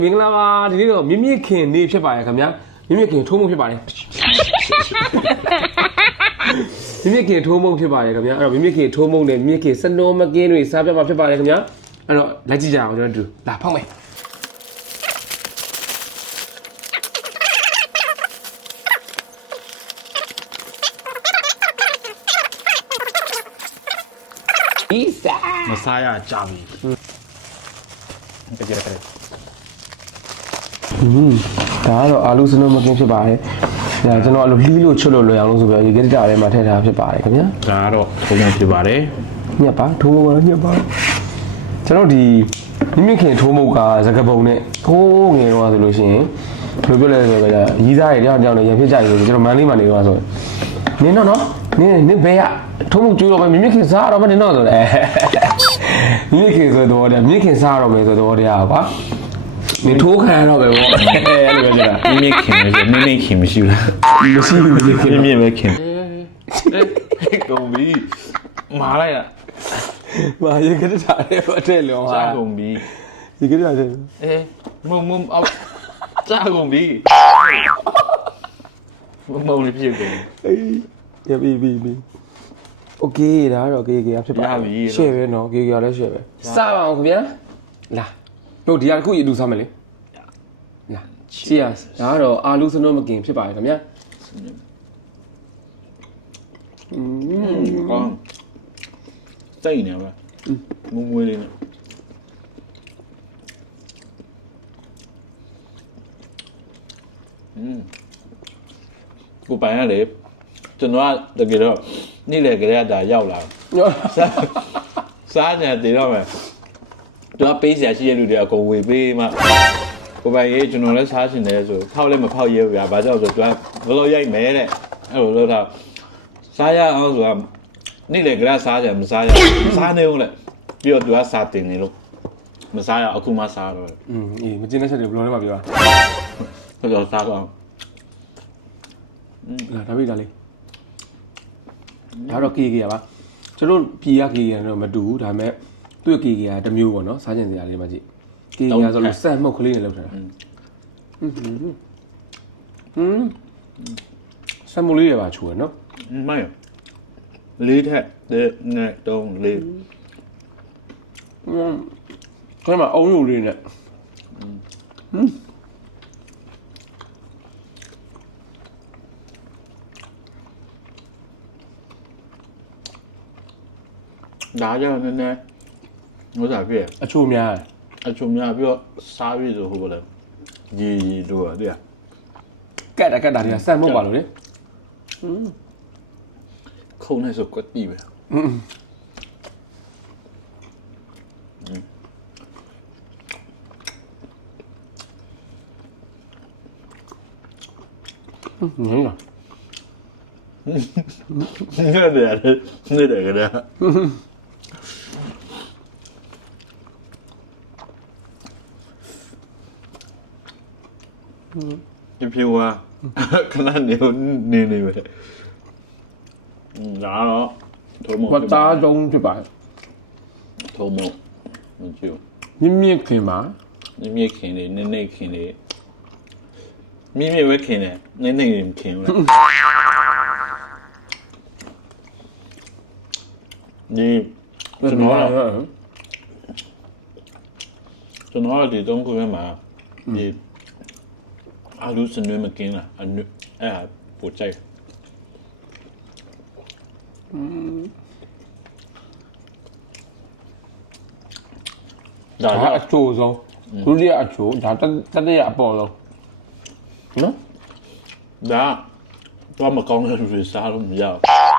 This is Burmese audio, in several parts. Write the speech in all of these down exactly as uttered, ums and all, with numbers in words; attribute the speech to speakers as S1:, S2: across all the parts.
S1: မင်္ဂလာပါဒီနေ့တော့မြင့်မြင့်ခင်နေဖြစ်ပါရဲ့ခင်ဗျာမြင့်မြင့်ခင်ထိုးမုံဖြစ်ပါတယ်မြင့်မြင့်ခင်ထိုးမုံဖြစ်ပါတယ်ခင်ဗျာအဲ့တော့မြင့်မြင့်ခင်ထိုးမုံနဲ့မြင့်မြင့်ခင်စနိုးမကင်းတွေစားပြမှာဖြစ်ပါတယ်ခင်ဗျာအဲ့တော့လက်ကြည့်ကြအောင်ကျွန်တော်တို့လာဖောက်မယ်ဤစာ
S2: မစားရကြပြီကြည့်ရကြတယ်
S1: อืมဒါကတော့အာလူစနိုးမကင်းဖြစ်ပါတယ်ဒါကျွန်တော်အလိုလှီးလို့ချွတ်လို့လွယ်အောင်လို့ဆိုပြီးရေကတိတာထဲမှာထည့်ထားဖြစ်ပါတယ်ခင်ဗျာ
S2: ဒါကတော့ထုံးမဖြစ်ပါတယ်
S1: ညက်ပါထိုးမုံကညက်ပါကျွန်တော်ဒီမြင့်မြင့်ခင်ထိုးမုံကစကပုံနဲ့ထိုးငယ်တော့ဆိုလို့ရှိရင်ဘယ်လိုပြောလဲဆိုတော့ရီးသားတွေတယောက်တယောက်နဲ့ရဖြစ်ကြတယ်ဆိုကျွန်တော်မန်းလေးမှာနေတော့ဆိုနင်းတော့နော်နင်းနင်းဘဲရထုံးမုံကျွေးတော့ပဲမြင့်မြင့်ခင်စားတော့မနင်းတော့ဆိုတယ်မြင့်မြင့်ခင်ဆိုတော့မြင့်မြင့်ခင်စားတော့မယ်ဆိုတော့တရားပါမင်းထိုးခံရတော့ပဲဗောအဲ့လိုပဲကြာ
S2: မြင့်မြင့်ခင်ပဲဆိုမြင့်မြင့်ခင်မရှိဘူးလား
S1: မရှိဘူးမြင့်ခင်
S2: မြင့်မြင့်ပဲခင်ကုန်ပြီမားလိုက်လား
S1: မာရေကတည်းကအတဲ့လုံးဟာ
S2: ကုန်ပြီ
S1: ဒီကတည်းကတဲ့
S2: အေးမုံမုံအောက်ကြာကုန်ပြီမုံမုံလေးဖြစ်ကုန်
S1: အေးရပြီပြီပြီโอเคဒါတော့ ကေ ကေ ဖြစ်ပါရှယ်ပဲเนาะ ကေ ကေ လည်းရှယ်ပဲစပါအောင်ခင်ဗျာလာတို့ဒီဟာတစ်ခုရတူစားမယ်လေလာ cheers ဒါကတော့အာလူစနိုးမကင်ဖြစ်ပါတယ်ခင်ဗျာอืม
S2: ကောင်းစိတ်နေပါမွမွေးလေးနဲ့อืมကိုပိုင်ရလေကျွန်တော်ကတကယ်တော့နေ့လေကလေးကဒါရောက်လာစားနေတယ်တော့မယ်သူကပေးစရာရှိတဲ့လူတွေအကုန်ဝေပေးမှကိုပိုင်ရေးကျွန်တော်လည်းစားရှင်တယ်ဆိုဖောက်လည်းမဖောက်ရဲဘူးဗျာဘာကြောင့်ဆိုသူကဘလို့ရိုက်မယ်တဲ့အဲ့လိုလို့တော့စားရအောင်ဆိုတာနေ့လေကလေးစားကြမစားရစားနေဦးလေပြီးတော့သူကစားတင်နေလို့မစားရအခုမှစားတော့
S1: อืมအေးမကျင်းတဲ့ချက်တွေဘလို့လဲမပြောတာ
S2: ဆိုတော့စားတော့
S1: လာဒါပြီဒါလေးဒါတော့ ကေ ကေ ပါကျွန်တော်ပြည်ရ ကေ ကေ တော့မတူဘူးဒါပေမဲ့သူ့ ကေ ကေ ကတစ်မျိုးပေါ့နော်စားကျင်စရာလေးမှကြည့် ကေ ကေ ဆိုလို့စက်မှုတ်ကလေးနဲ့လောက်ထားတာอืมอืมစက်မှုတ်လေးတွေပါချူရနော်
S2: မိုင်းလေးထက်တဲ့နဲ့တုံးလေး
S1: อืมခေါင်းမှာအုံးယူလေးနဲ့อืม
S2: ဒါကြောင့်နည်းနည်းဟိုစားပြည့်
S1: အချိုများ
S2: အချုံများပြီးတော့စားပြီးဆိုဟိုဘယ်လဲရီရီတို့อ่ะတဲ့
S1: ကက်တာကက်တာတွေကစက်မုတ်ပါလို့လေอืม
S2: ခုံနေဆိုကွက်တီးပဲ
S1: อืมอืม
S2: နေတယ်နေတယ်ကြတယ်ဒီပြေဝါခဏနေနေနေပဲဒါတော့ထုံးမ
S1: ဝတ်သားတုံးဖြစ်ပါတယ်
S2: ထုံးမမကြည့်
S1: မြင့်မြင့်ခင်ပါ
S2: မြင့်မြင့်ခင်နေနေနေခင်နေမြင့်မြင့်ပဲခင်နေနေနေခင်လားဒီကျွန်တော်ကျွန်တော်ဒီတုံးခုမှာဒီအာလူစနွေးမကင်းလားအဲ့အဲ့ပို့ကြိုက်
S1: อืมဒါအချိုးဆုံးဒုတိယအချိုးဒါတတိယအပေါ်ဆုံးနော်
S2: ဒါတော့မကောင်းတဲ့လူတွေစားလို့မရဘူး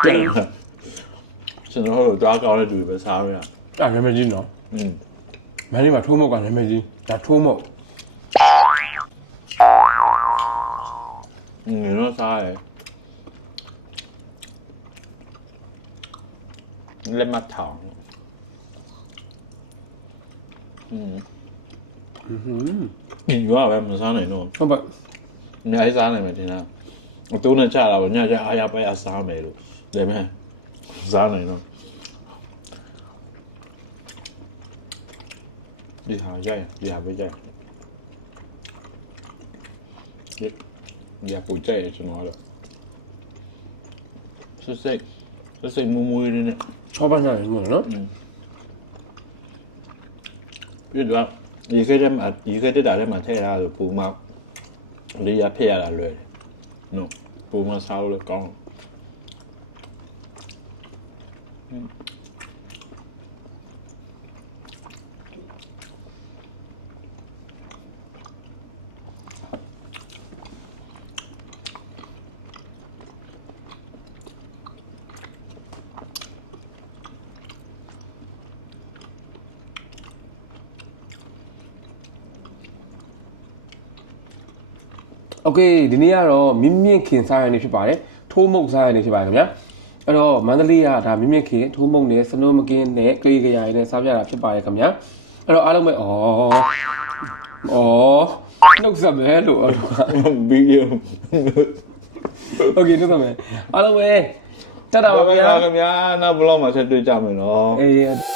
S2: ကျွန်တော်တို့တော့ကောင်းတဲ့လူတွေပဲစားရရ
S1: အဲ့နာမည်ကြီးနော်อืมမင်းလေးမှာထိုးမောက်ကနာမည်ကြီးဒါထိုးမောက်
S2: อืมတော့စားရလက်မထောင်อืม
S1: อืม
S2: ဒီရောပဲမစားနိုင်တော့
S1: ဟုတ်ပါ
S2: အများကြီးစားနိုင်မယ်တင်လားအတူနဲ့ချတာပေါ့ညကျအားရပါရစားမယ်လို့ဒါပေမဲ့စားနိုင်တော့ဒီဟာရိုက်ဒီဟာပဲရိုက်ဒီပူကြရဲ့ကျွန်တော်တော့စိတ်စိတ်မူမူရင်းနဲ့
S1: ချောပါစားနေမှာနော်
S2: ပြီးတော့ဒီခဲတဲ့မှာဒီခဲတဲ့တာထဲမှာထည့်ရဆိုပူမလေးရဖြစ်ရတာလွယ်တယ်နော်ပူမစားလို့ကောင်း
S1: โอเคဒီနေ့ကတော့မြင့်မြင့်ခင်စားရနေဖြစ်ပါတယ်ထိုးမုတ်စားရနေဖြစ်ပါတယ်ခင်ဗျာအဲ့တော့မန္တလေးကဒါမြင့်မြင့်ခင်ထိုးမုတ်နဲ့စနိုးမကင်းနဲ့ကလေးကြရာရည်နဲ့စားပြတာဖြစ်ပါတယ်ခင်ဗျာအဲ့တော့အားလုံးပဲဩဩနှုတ်ဆက်မယ်လို့အဲ့တော့
S2: ဗီဒီယို
S1: โอเคနှုတ်ဆက်မယ်အားလုံးပဲတက်တာပါ
S2: ပါ
S1: ဗျာ
S2: ခင်ဗျာနောက်ဘလော့မှာဆက်တွေ့ကြမယ်နော်
S1: အေး